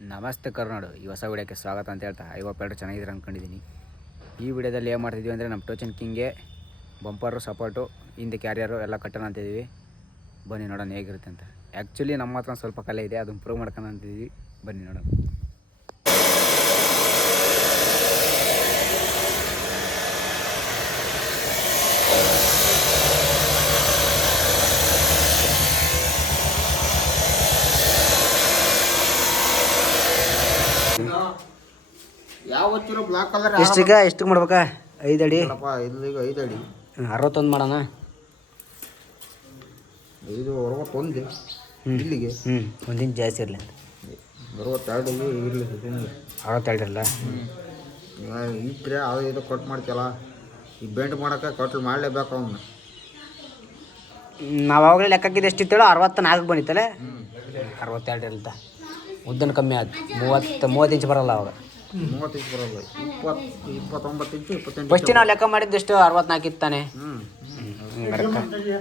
ನಮಸ್ತೆ ಕರ್ನಾಡು ಈ ಹೊಸ ವಿಡಿಯೋಕ್ಕೆ ಸ್ವಾಗತ ಅಂತ ಹೇಳ್ತಾ ಐವತ್ತು ಚೆನ್ನಾಗಿದ್ದೀರ ಅಂದ್ಕೊಂಡಿದ್ದೀನಿ. ಈ ವಿಡಿಯೋದಲ್ಲಿ ಏನು ಮಾಡ್ತಿದ್ವಿ ಅಂದರೆ ನಮ್ಮ ಟೋಚನ್ ಕಿಂಗ್ಗೆ ಬಂಪರು ಸಪೋರ್ಟು ಹಿಂದೆ ಕ್ಯಾರಿಯರು ಎಲ್ಲ ಕಟ್ಟೋಣ ಅಂತಿದ್ದೀವಿ. ಬನ್ನಿ ನೋಡೋಣ ಹೇಗಿರುತ್ತೆ ಅಂತ. ಆ್ಯಕ್ಚುಲಿ ನಮ್ಮ ಹತ್ರ ಸ್ವಲ್ಪ ಕಲೆ ಇದೆ, ಅದನ್ನು ಪ್ರೂವ್ ಮಾಡ್ಕೊಂಡು ಅಂತಿದ್ದೀವಿ. ಬನ್ನಿ ನೋಡೋಣ. ಯಾವತ್ತಿರೋ ಬ್ಲಾಕ್ ಕಲರ್ ಎಷ್ಟು ಮಾಡ್ಬೇಕಾ? 5 ಅಡಿ ಇಲ್ಲಿಗ 5 ಅಡಿ 61 ಮಾಡೋಣ. 61 ಇಲ್ಲಿಗೆ ಒಂದಿನ ಜಾಸ್ತಿ ಇರಲಿ. 62 ಇರಲಿ 62 ಇರಲ್ಲ. ಇಟ್ಟರೆ ಅದು ಇದು ಕಟ್ ಮಾಡ್ತೀಯಲ್ಲ, ಈ ಬೆಂಡ್ ಮಾಡೋಕೆ ಕಟ್ಲು ಮಾಡಲೇಬೇಕು ಅವನ್ನ. ನಾವು ಆವಾಗಲೇ ಲೆಕ್ಕ ಹಾಕಿದ್ದು ಎಷ್ಟಿತ್ತೇಳೋ 64 ಬಂದಿತ್ತಲ್ಲ. 62 ಇರಲ್ತ. ಉದ್ದನ ಕಮ್ಮಿ ಆದ 30 ಇಂಚ್ ಬರಲ್ಲ ಅವಾಗ. 30 ಇಂಚ್ ಬರಲ್ಲ, 29 ಇಂಚು 28. ಫಸ್ಟ್ ನಾವು ಲೆಕ್ಕ ಮಾಡಿದ್ದು ಎಷ್ಟು 64 ಇತ್ತಾನೆ.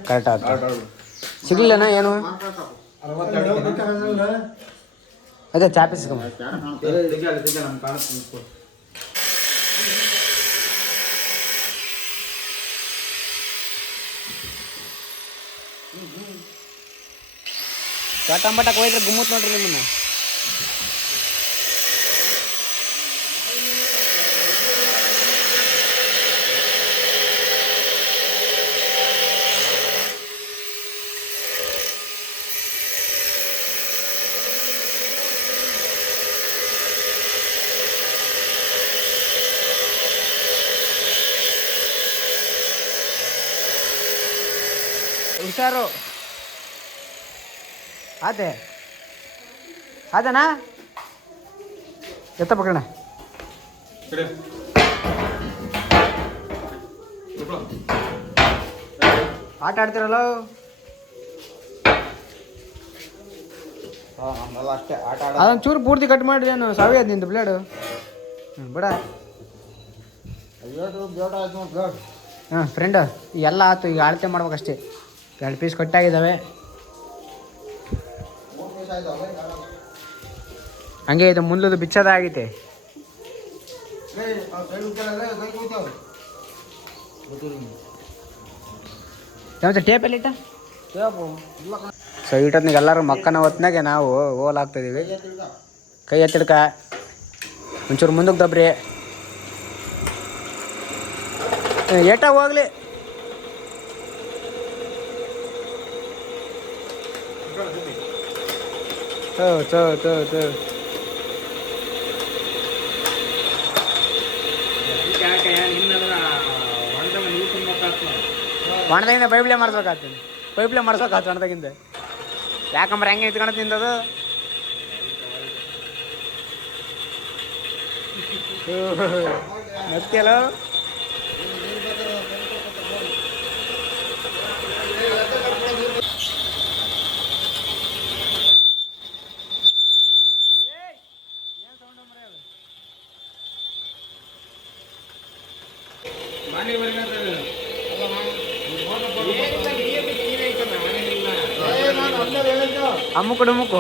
ಕರೆಕ್ಟ್ ಆಯ್ತು. ಸಿಗ್ಲಿಲ್ಲನ ಏನು ಅದೇ ಚಾಪಿ ಸಿಗಮ್ಮ. ಟಮಾಟಕ್ಕೆ ಹೋಯ್ದ್ರೆ ಗುಮ್ಮತ್ ನೋಡ್ರಿ ನಿಮ್ಮನ್ನ. ಹುಷಾರು ಅದೇ ಅದನಾ ಎತ್ತ ಪಕ್ಕಣ. ಆಟ ಆಡ್ತಿರಲ್ಲ ಅಷ್ಟೇ ಆಟ ಆಡ. ಅದೊಂದು ಚೂರು ಪೂರ್ತಿ ಕಟ್ ಮಾಡಿರಿ. ಏನು ಸಾವಿ ಅದು ನಿಂದು ಬ್ಲೇಡು ಬಿಡ. ಹಾಂ ಫ್ರೆಂಡ್ ಎಲ್ಲ ಆಯ್ತು, ಈಗ ಅಳತೆ ಮಾಡ್ಬೇಕಷ್ಟೇ. 2 ಪೀಸ್ ಕಟ್ಟಾಗಿದ್ದಾವೆ. ಹಂಗೆ ಇದು ಮುಂದದು ಬಿಚ್ಚೋದಾಗೈತೆ. ಟೇಪ್ ಎಲ್ಲಿಟ್ಟ? ಸೊ ಇಟ್ಟೊತ್ತಿಗೆ ಎಲ್ಲರೂ ಮಕ್ಕನ ಹೊತ್ನಾಗೆ ನಾವು ಓಲ್ ಹಾಕ್ತಿದ್ದೀವಿ. ಕೈ ಎತ್ತಿಡ್ಕ ಒಂಚೂರು ಮುಂದಕ್ಕೆ ದಬ್ರಿ. ಏಟ ಹೋಗ್ಲಿ. ಒಣದಾಗಿಂದ ಪೈಪ್ಲೇ ಮಾಡ್ಸ್ಬೇಕಾಗ್ತದೆ. ಪೈಪ್ಲೇ ಮಾಡ್ಸ್ಬೇಕಾಗ್ತದೆ ಒಣದಾಗಿಂದ. ಯಾಕಂದ್ರೆ ಹೆಂಗೆ ನಿಂತ್ಕೊಂಡು ತಿಂದದು. ನತ್ತಿಯಲ್ಲ ಅಮ್ಮುಕು ಡುಮ್ಮುಕು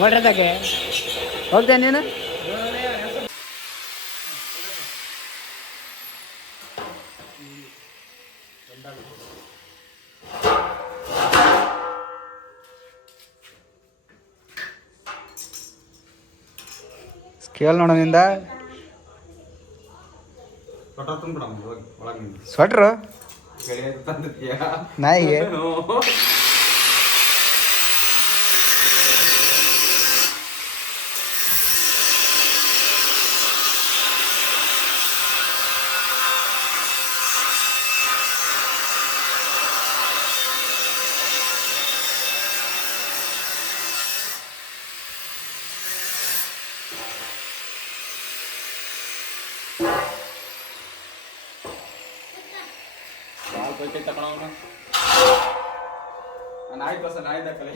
ನೋಡ್ರದಾಗೆ ಹೋಗ್ತೇನೆ ನೀನು. ಸ್ಕೇಲ್ ನೋಡೋದ್ರಿಂದ ಸ್ವೆಟ್ರು ನಾಯಿಗೆ ನಾಯಿ ಬಸ ನಾಯಿ ದಕ್ಕಲೆ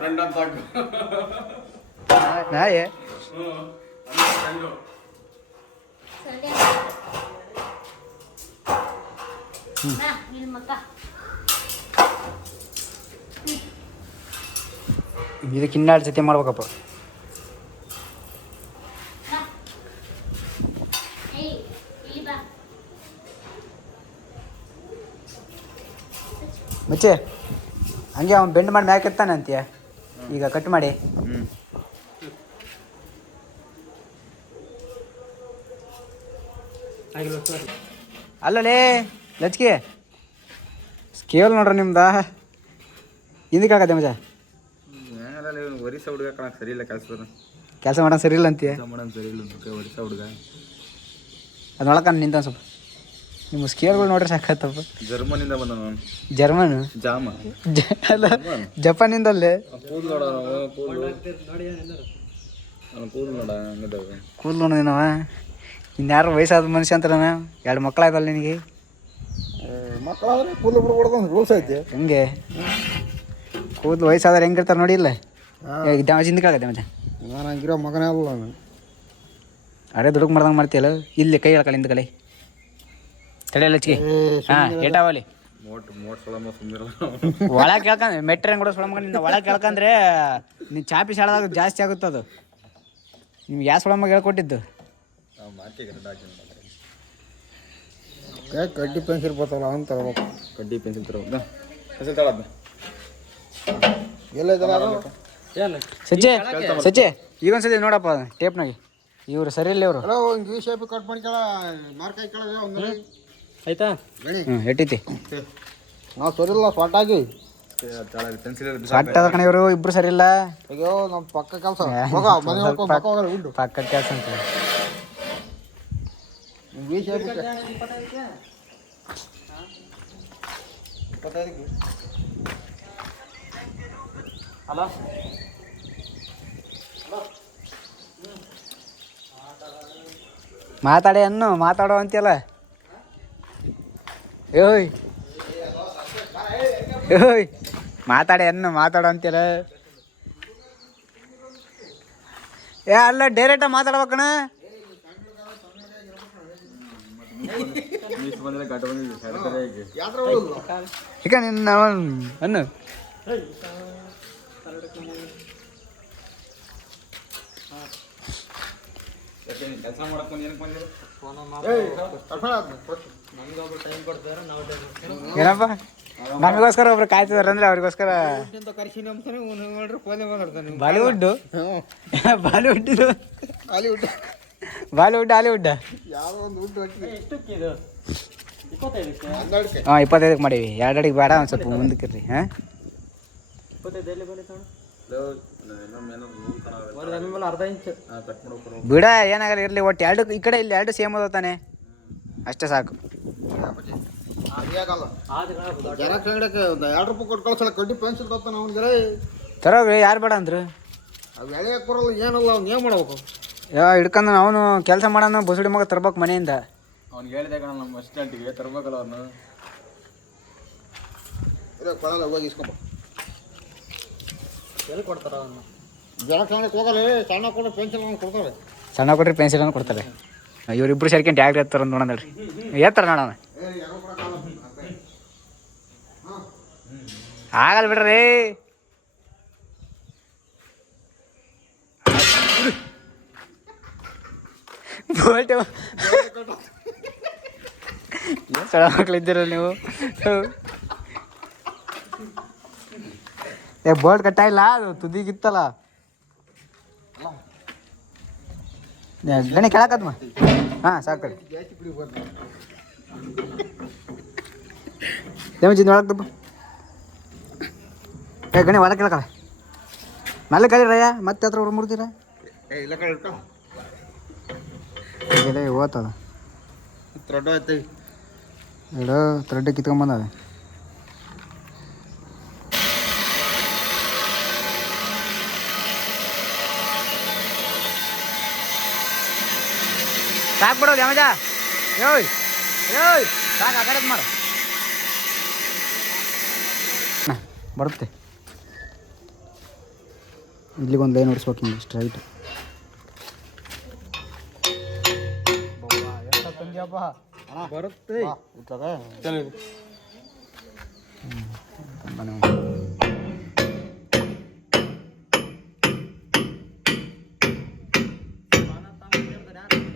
ಫ್ರೆಂಡ್ ಅಂತ ಹಾಕು. 哪里？ ಫ್ರೆಂಡು. 哪里？ ನಾಯಿ. 哪里？ ನಾಯಿ. 嗯， ಫ್ರೆಂಡು. ಇದಕ್ಕೆ ಇನ್ನೆರಡು ಸತಿ ಮಾಡ್ಬೇಕಪ್ಪ. ಮಚ್ಚೆ ಹಂಗೆ ಅವ್ನು ಬೆಂಡ್ ಮಾಡಿ ಮ್ಯಾಕ್ ಎತ್ತಾನೆ ಅಂತೀಯ, ಈಗ ಕಟ್ ಮಾಡಿ. ಅಲ್ಲಲೇ ಲಚ್ಕಿ ಸ್ಕೇಲ್ ನೋಡ್ರಿ ನಿಮ್ದ ಹಿಂದಕ್ಕೆ ಆಗತ್ತೆ ಮಜಾ. ಒರಿಸ ಹುಡುಗ ಕಾಣಕ್ಕೆ ಸರಿ ಇಲ್ಲ ಕೆಲಸ ಮಾಡೋಣ ಸರಿ ಇಲ್ಲ ಅಂತೀಯ. ಸರಿ ಇಲ್ಲ ಒರಿಸ ಹುಡುಗ ಅದು ನೋಡಕ್ಕ ನಿಂತ ಸ್ವಲ್ಪ ನಿಮ್ಮ ಸ್ಕೇಲ್ಗಳು ನೋಡ್ರಿ ಸಾಕತ್ತಪ್ಪ. ಜರ್ಮನಿಂದ ಬಂದ ನಾನು. ಜರ್ಮನ್ ಜಾಮ ಅಲ್ಲ ಜಪಾನಿಂದಲ್ಲೇ. ಕೂಲ್ ನೋಡ ನೀನವ. ಇನ್ಯಾರು ವಯಸ್ಸಾದ ಮನುಷ್ಯ ಅಂತಾರಣ. 2 ಮಕ್ಕಳಾಯ್ತಲ್ಲ ನಿನಗೆ. ಮಕ್ಕಳಾದ್ರೆ ಕೂದಲು ಬಿಡ್ಬಾರ್ದು ರೂಲ್ಸ್ ಐತೆ. ಹೆಂಗೆ ಕೂದಲು ವಯಸ್ಸಾದ್ರೆ ಹೆಂಗಿರ್ತಾರೆ ನೋಡಿ. ಇಲ್ಲ ಹಿಂದಕ್ಕಾಗತ್ತೆ ಮಚ್ಚ. ನಾನು ಹಂಗಿರೋ ಮಗನೇ ಅಲ್ಲ ನಾನು. ಅರೆ ದುಡುಕ್ ಮಾಡ್ದಂಗೆ ಮಾಡ್ತೀಯಲ್ಲ. ಇಲ್ಲಿ ಕೈ ಹೇಳ್ಕಲ್ಲ ಹಿಂದ ಕಡೆ ತಡೆಯಲ್ಲ ಹಚ್ಕಿ. ಹಾಂ ಏಟಾವಲ್ಲಿ ಒಳಗೆ ಕೇಳ್ಕಂದ್ರೆ ಮೆಟ್ರೆ ಕೂಡ ಸೊಳಮಗ ಒಳಗೆ ಕೇಳ್ಕಂದ್ರೆ ನೀನು ಚಾಪಿ ಶಾಳದಾಗ ಜಾಸ್ತಿ ಆಗುತ್ತೆ ಅದು. ನಿಮ್ಗೆ ಯಾವ ಸೊಳಮಗ ಹೇಳ್ಕೊಟ್ಟಿದ್ದು? ಕಡ್ಡಿ ಪೆನ್ಸಿಲ್ ಬರ್ತಾವಲ್ಲ ಅಂತ ತರಬೇಕು. ಕಡ್ಡಿ ಪೆನ್ಸಿಲ್ ತರಬೇಕು. ಪೆನ್ಸಿಲ್ ತಗೊಳ್ಳೋದು ಎಲ್ಲ ಇದಲ್ಲ. ಸಚ್ಚೆ ಈಗೊಂದ್ಸತಿ ನೋಡಪ್ಪ ಟೇಪ್ನಾಗೆ ಇವ್ರು ಸರಿ ಇಲ್ಲ ಇವರು. ಹಲೋ ಹಿಂಗೆ ಶೇಪ್ ಕಟ್ ಮಾಡ್ಕೊಳ್ಳ ಮಾರ್ಕ್ ಹಾಕೊಳ್ಳೋದು ಒಂದು ಆಯ್ತಾ. ಎಟ್ಟೈತಿ ನಾವು ಸರಿಲ್ಲ ಸ್ವಾಟಾಗಿ ಸಟ್ಟ ಕಣ ಇವರು ಇಬ್ರು ಸರಿ ಇಲ್ಲ. ಅಯ್ಯೋ ನಮ್ಮ ಪಕ್ಕ ಕೆಲಸ ಪಕ್ಕ ಕೆಲಸ ಅಂತ ಹಲೋ ಮಾತಾಡಿ ಅನ್ನು ಮಾತಾಡೋ ಅಂತೀಯಲ್ಲ. ಏಯ್ ಏಯ್ ಮಾತಾಡಿ ಅನ್ನು ಮಾತಾಡೋ ಅಂತೀಯಲ್ಲ. ಏ ಅಲ್ಲ ಡೈರೆಕ್ಟಾಗಿ ಮಾತಾಡ್ಬೇಕಣ. ಈಗ ನಿನ್ನ ಅನ್ನು ಕೆಲಸ ಮಾಡಕ್ಕೆ ಏನಪ್ಪ ನಮಗೋಸ್ಕರ ಒಬ್ರು ಕಾಯ್ತಿದಾರೆ ಅಂದ್ರೆ ಅವ್ರಿಗೋಸ್ಕರ. Bollywood Bollywood Hollywood Bollywood Hollywood ಯಾವುದೋ ಒಂದು ವುಡ್ ಹಾಂ 25ಕ್ಕೆ ಮಾಡೀವಿ. 2 ಅಡಿಗೆ ಬೇಡ ಒಂದು ಸ್ವಲ್ಪ ಮುಂದಕ್ಕಿರ್ರಿ. ಹಾಂ ಬಿಡ ಏನಾಗಲ್ಲ ಇರಲಿ. ಒಟ್ಟು 2 ಈ ಕಡೆ ಇಲ್ಲಿ 2 ಸೇಮ್ ಅದ ತಾನೆ, ಅಷ್ಟೇ ಸಾಕು. ಜೆರಾಕ್ಸ್ ಅಂಗಡಿಗೆ ಒಂದು 2 ರೂಪಾಯಿ ಕೊಟ್ಟು ಕಳ್ಸಲ್ಲ. ಕಡ್ಡಿ ಪೆನ್ಸಿಲ್ ತತ್ತಾನ ಅವ್ನಿಗೆ ತರೋಗ್ರಿ. ಯಾರು ಬೇಡ ಅಂದ್ರು? ಅದು ಎಳೆಯಕ್ಕೆ ಬರಲ್ಲ ಏನಲ್ಲ. ಅವ್ನು ಏನು ಮಾಡ್ಬೇಕು? ಹಿಡ್ಕೊಂಡು ಅವನು ಕೆಲಸ ಮಾಡೋಣ. ಬಸುಡಿ ಮಗ ತರ್ಬೇಕು ಮನೆಯಿಂದ. ಅವ್ನಿಗೆ ಹೇಳಿದೆ ಕಣ ನಮ್ಮ ಬಸ್ ಸ್ಟ್ಯಾಂಡಿಗೆ ತರ್ಬೇಕಲ್ಲ ಅವನು. ಇಲ್ಲ ಕೊಡಲ್ಲ, ಹೋಗಿ ಇಸ್ಕೊಂಬ. ಎಲ್ಲಿ ಕೊಡ್ತಾರ ಅವನು? ಜೆರಾಕ್ಸ್ ಅಂಗಡಿಗೆ ಹೋಗಲ್ಲ. ಸಣ್ಣ ಕೊಟ್ಟರೆ ಪೆನ್ಸಿಲ್ ಕೊಡ್ತಾರೆ. ಸಣ್ಣ ಕೊಟ್ಟರೆ ಪೆನ್ಸಿಲನ್ನು ಕೊಡ್ತಾರೆ. ಇವರಿಬ್ಬರು ಸೇರ್ಕೊಂಡು ಟ್ಯಾಗ್ ಎತ್ತಾರ ನೋಡೋಣ ನೋಡ್ರಿ. ಎತ್ತಾರ ನೋಡೋಣ. ಆಗಲ್ಲ ಬಿಡ್ರಿ. ಬೋಲ್ಟ್ ಏನು ಸಣ್ಣ ಮಕ್ಳಿದ್ದೀರಲ್ಲ ನೀವು. ಬೋಲ್ಟ್ ಕಟ್ಟಾಯಿಲ್ಲ, ಅದು ತುದಿಗಿತ್ತಲ್ಲ. ಗಣಿ ಕೆಳಕದ್ಮ. ಹಾಂ ಸಾಕು. ದೇವಜಿಂದ ಒಳಗ್ದಪ್ಪ. ಗಣಿ ಒಳಗೆ ಕೇಳ್ಕಳ. ನಲ್ಲಿ ಕಳಿರಯ್ಯ ಮತ್ತೆ ಹತ್ರ ಹೊರ ಮುಡ್ತೀರ. ಇಲ್ಲ ಕಳಿಟ್ಟ ಓದ್ತದ ಥ್ರೆಡ್ ಆಯ್ತು. ಎರಡು ಥ್ರೆಡ್ ಕಿತ್ಕೊಂಬಂದವೆ. ಸಾಕು ಬಿಡೋದು ಯಮಜ. ಯೋಯ್ ಯೋಯ್ ಸಾಕು. ಆ ಕಡೆ ಮಾಡು. ಬರುತ್ತೆ. ಇಲ್ಲಿಗೊಂದು ಲೈನ್ ಹೊಡಿಸ್ಬೇಕು ಹಿಂಗೆ ಸ್ಟ್ರೈಟ್. ತಂದ್ಯಪ್ಪ ಬರುತ್ತೆ ಚಲೋ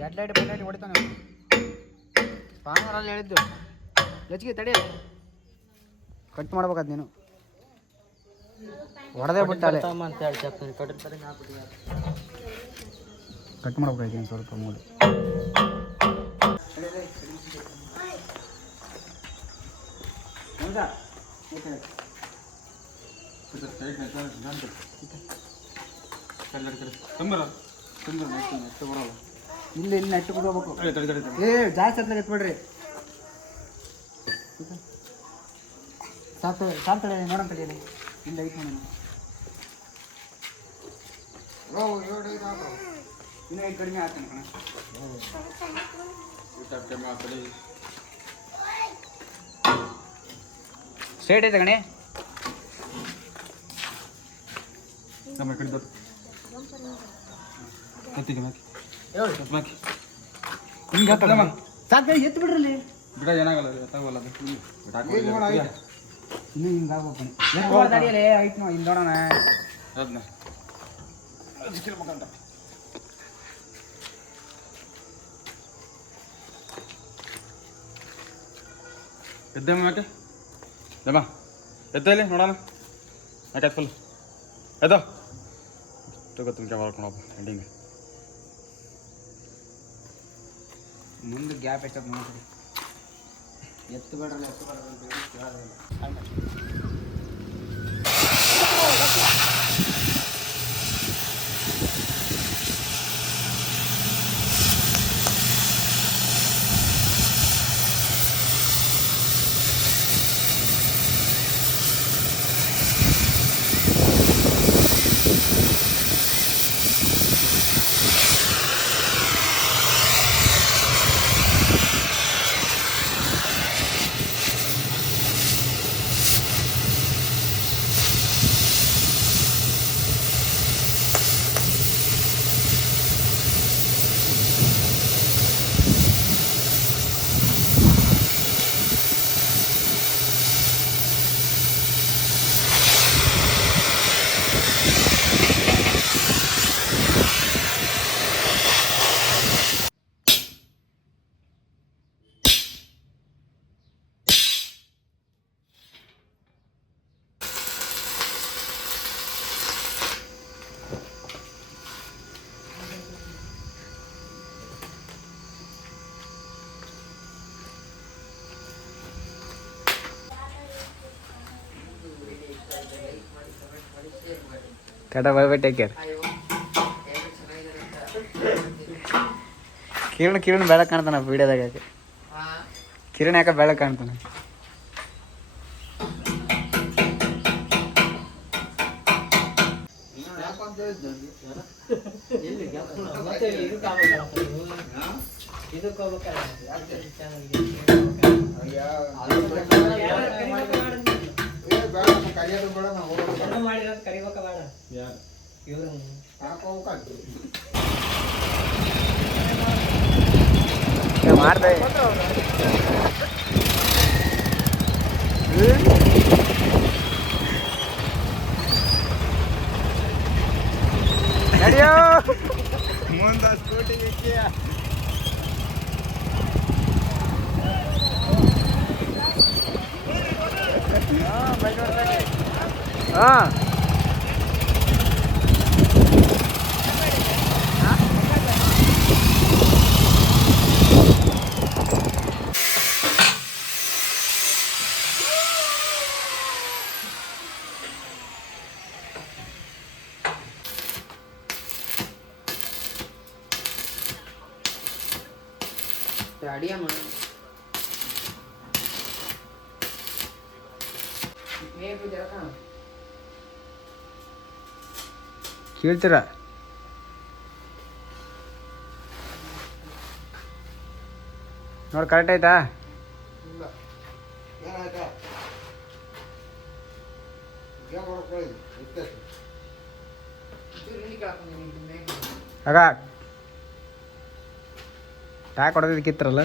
ಎಟ್ಲೈಟ್ ಬಟ್ಲೈಟ್ ಹೊಡಿತಾನೆ ಪಾನರಲ್ಲಿ ಹೇಳಿದ್ದು ಹೆಚ್ಚಿಗೆ ತಡಿ ಕಟ್ ಮಾಡ್ಬೇಕಾದ್ ನೀನು ಹೊಡೆದೇ ಬಿಟ್ಟಾಲೆ ಕಟ್ ಮಾಡ್ಬೇಕಾಯ್ತು ಸ್ವಲ್ಪ ಮೂಡು ಇಲ್ಲ ಇಲ್ಲಿ ನೆಟ್ಟು ಕೊಡ್ಬೇಕು ಏ ಜಾಸ್ತಿ ಹತ್ಲಾಗ ಎತ್ಬೇಡ್ರಿ ಸಾಕ್ತಾಳೆ ನೋಡೋಣ ತಡಿಯಲ್ಲಿ ಇಲ್ಲ ಐತೆ ನೋಡೋಣ ಇನ್ನೂ ಐದು ಕಡಿಮೆ ಆಗ್ತಾನೆ ಕಣ ಸ್ಟ್ರೇಟ್ ಐತೆ ಕಣೆ ಸಾಕು ಎತ್ತು ಬಿಡ್ರಲ್ಲಿ ಗಿಡ ಏನಾಗಲ್ಲ ಎತ್ತಾಗಲ್ಲ ಇನ್ನೂ ಹಿಂಗೆ ಆಗ್ಬೇಕು ತಡಿಯಲೇ ಐತೆ ನೋ ಇಲ್ಲಿ ನೋಡೋಣ ಅದನ್ನ ಎದ್ದೇಮ್ಮ ಯಾಕೆ ದಮ್ಮ ಎತ್ತ ಇಲ್ಲಿ ನೋಡೋಣ ಯಾಕೆ ಫುಲ್ ಎದ್ದೋ ಗೊತ್ತು ತುಂಬಿಕೆ ಮಾಡ್ಕೊಂಡಪ್ಪ ಎಂಡಿಂಗ್ ಮುಂದೆ ಗ್ಯಾಪ್ ಎಷ್ಟೊತ್ತು ನೋಡ್ರಿ ಎತ್ತು ಬೇಡ್ರಲ್ಲ ಎತ್ತು tata bye bye take care Kiran ಬೆಳಕು ಕಾಣ್ತಾನ ವಿಡಿಯೋದಾಗ ಯಾಕೆ ಕಿರಣ್ ಯಾಕೆ ಬೆಳಕು ಕಾಣ್ತಾನೆ ಮಾಡ್ದೆ ನಡಿಯೋ ಮುಂದೆ ಸ್ಕೂಟಿ ಹಾಂ ಅಡಿಯಮ್ಮ ಕೇಳ್ತೀರ ನೋಡಿ ಕರೆಕ್ಟ್ ಆಯ್ತಾ ಆಗ ಟ್ಯಾಕ್ ಹೊಡೆದಕ್ಕಿತ್ತರಲ್ಲ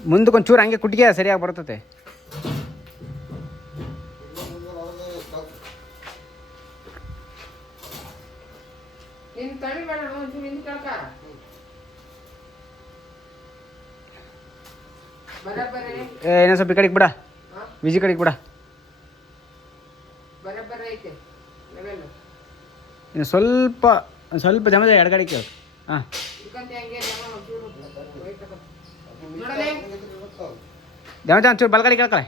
ಮುಂದಕ್ಕೊಂಚೂರು ಹಂಗೆ ಕುಟ್ಟಿಗೆ ಸರಿಯಾಗಿ ಬರ್ತತೆ. ಏನೋ ಸ್ವಲ್ಪ ಈ ಕಡೆಗೆ ಬಿಡ, ವಿಜಿ ಕಡೆಗೆ ಬಿಡ. ಇನ್ನು ಸ್ವಲ್ಪ ಸ್ವಲ್ಪ ಜಮದ ಎಡಗಡೆ ಕೇಳು. ಹಾಂ ಜಮ ಒಂಚೂರು ಬಲಗಡೆ ಕೇಳ್ಕಳೆ.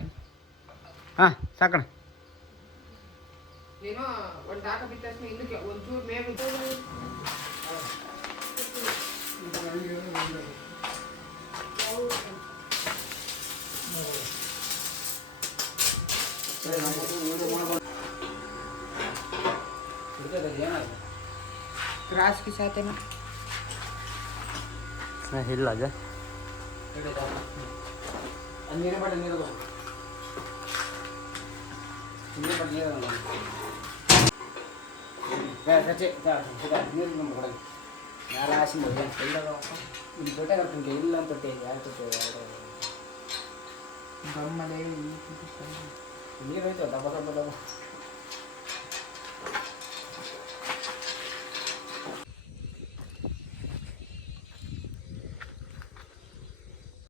ಹಾಂ ಸಾಕಣ. क्राश के साथ है ना मैं हिल आ जा ನೀರು ಬಡ ನೀರು ನೀರು ನಮ್ಮ ಕೊಡೋದು ಯಾರು ಆಸಿಂದ ಇಲ್ಲಿ ತೊಟ್ಟೆ ಕರ್ಕೊಂಡೆ ಇಲ್ಲ ತೊಟ್ಟೆ ಯಾರು ತೊಟ್ಟೆ ನೀರು ಹೋಯ್ತು ದಬ್ಬ ದಬ್ಬ ದಬ್ಬ